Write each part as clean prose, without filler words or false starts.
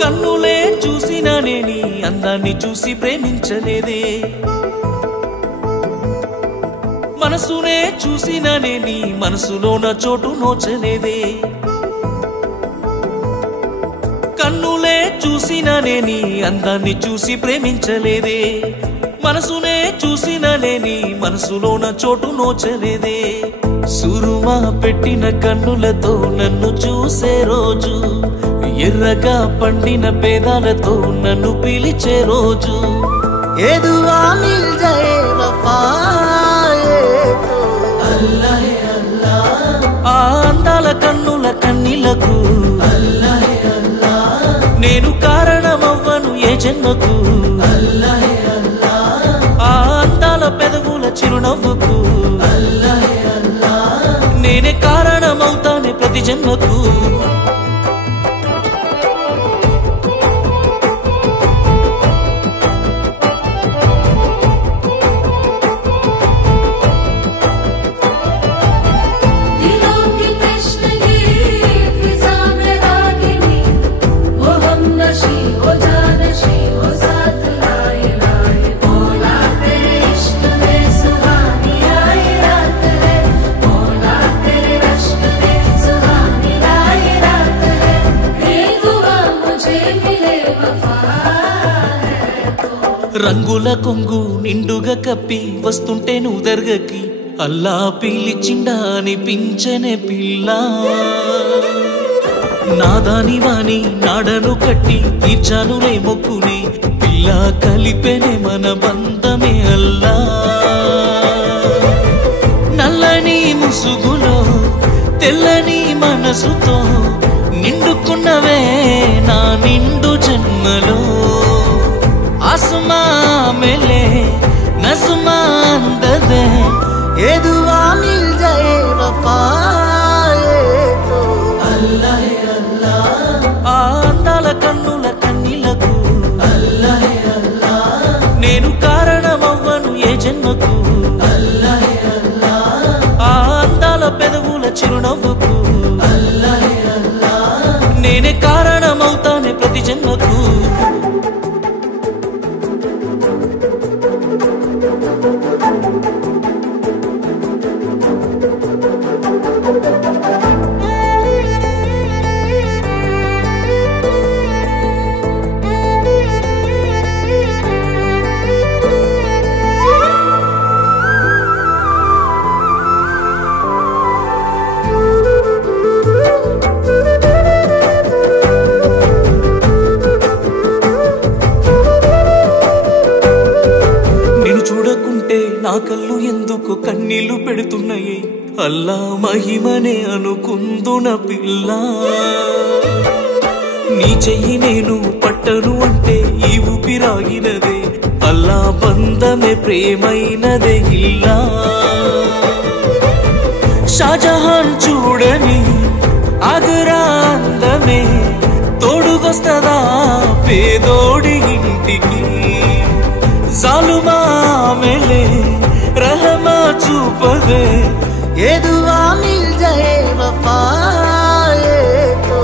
కన్నులే చూసినా నేని అందాన్ని చూసి ప్రేమించలేదే, మనసునే చూసినా నేని మనసులోన చోటు నోచలేదే. కన్నులే చూసినా నేని అందాన్ని చూసి ప్రేమించలేదే, మనసునే చూసినా నేని మనసులోన చోటు నోచలేదే. సురుమా పెట్టిన కన్నులతో నన్ను చూసే రోజు, ఎర్రగా పండిన పేదాలతో నన్ను పిలిచే రోజు, ఏదువా మిల్ జాయే వఫాయే తో అల్లాహే అల్లాహ్. ఆ అందాల కన్నుల కన్నీలకు అల్లాహే అల్లాహ్. నేను కారణమవ్వను ఏ జన్మకు, అల్లాహే అల్లాహ్. ఆ అందాల పెదవుల చిరునవ్వుకు, అల్లాహే అల్లాహ్. నేనే కారణమవుతానే ప్రతి జన్మకు. రంగుల కొంగు నిండుగా కప్పి వస్తుంటే నువ్వు దర్గకి, అల్లా పిలిచిండా అనిపించనే పిల్ల. నాదాని వాణి నాడను కట్టి తీర్చానులే మొక్కుని, పిల్ల కలిపెనే మన బంధమే అల్లా. నల్లని ముసుగులో తెల్లని మనసుతో నిండుకున్నవే నా నిండు జన్మలో. आसमां मिले नज़्मा अंददे, ఏదువా మిల్ జాయే వఫాయే తో అల్లాహే అల్లాహ్. ఆ అందాల కన్నుల కన్నీలకు అల్లాహే అల్లాహ్. నేను కారణమవ్వను ఏ జన్మకు, అల్లాహే అల్లాహ్. ఆ అందాల పెదవుల చిరునవ్వుకు, అల్లాహే అల్లాహ్. నేనే కారణమవుతానే ప్రతి జన్మకు. నా కళ్ళు ఎందుకు కన్నీళ్లు పెడుతున్నాయి, అల్లా మహిమనే అనుకుందున పిల్ల. నీ చెయ్యి నేను పట్టను అంటే ఈ ఊపిరాగినదే, అల్లా బంధమే ప్రేమైనదే ఇల్లా. షాజహాన్ చూడని ఆగ్రా అందమే తోడుకొస్తదా పేదోడి ఇంటికి, జాలుమా మెలే रहमा చూపదే, ఏదువా మిల్ జాయే వఫాయే తో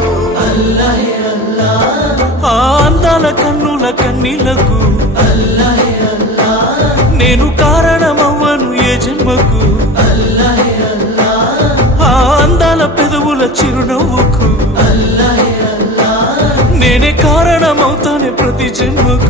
అల్లాహే అల్లాహ్. ఆ అందాల కన్నుల కన్నీలకు అల్లాహే అల్లాహ్. నేను కారణమవ్వను ఏ జన్మకు, అల్లాహే అల్లాహ్. ఆ అందాల పెదవుల చిరునవ్వుకు, అల్లాహే అల్లాహ్. నేనే కారణమవుతానే ప్రతి జన్మకు.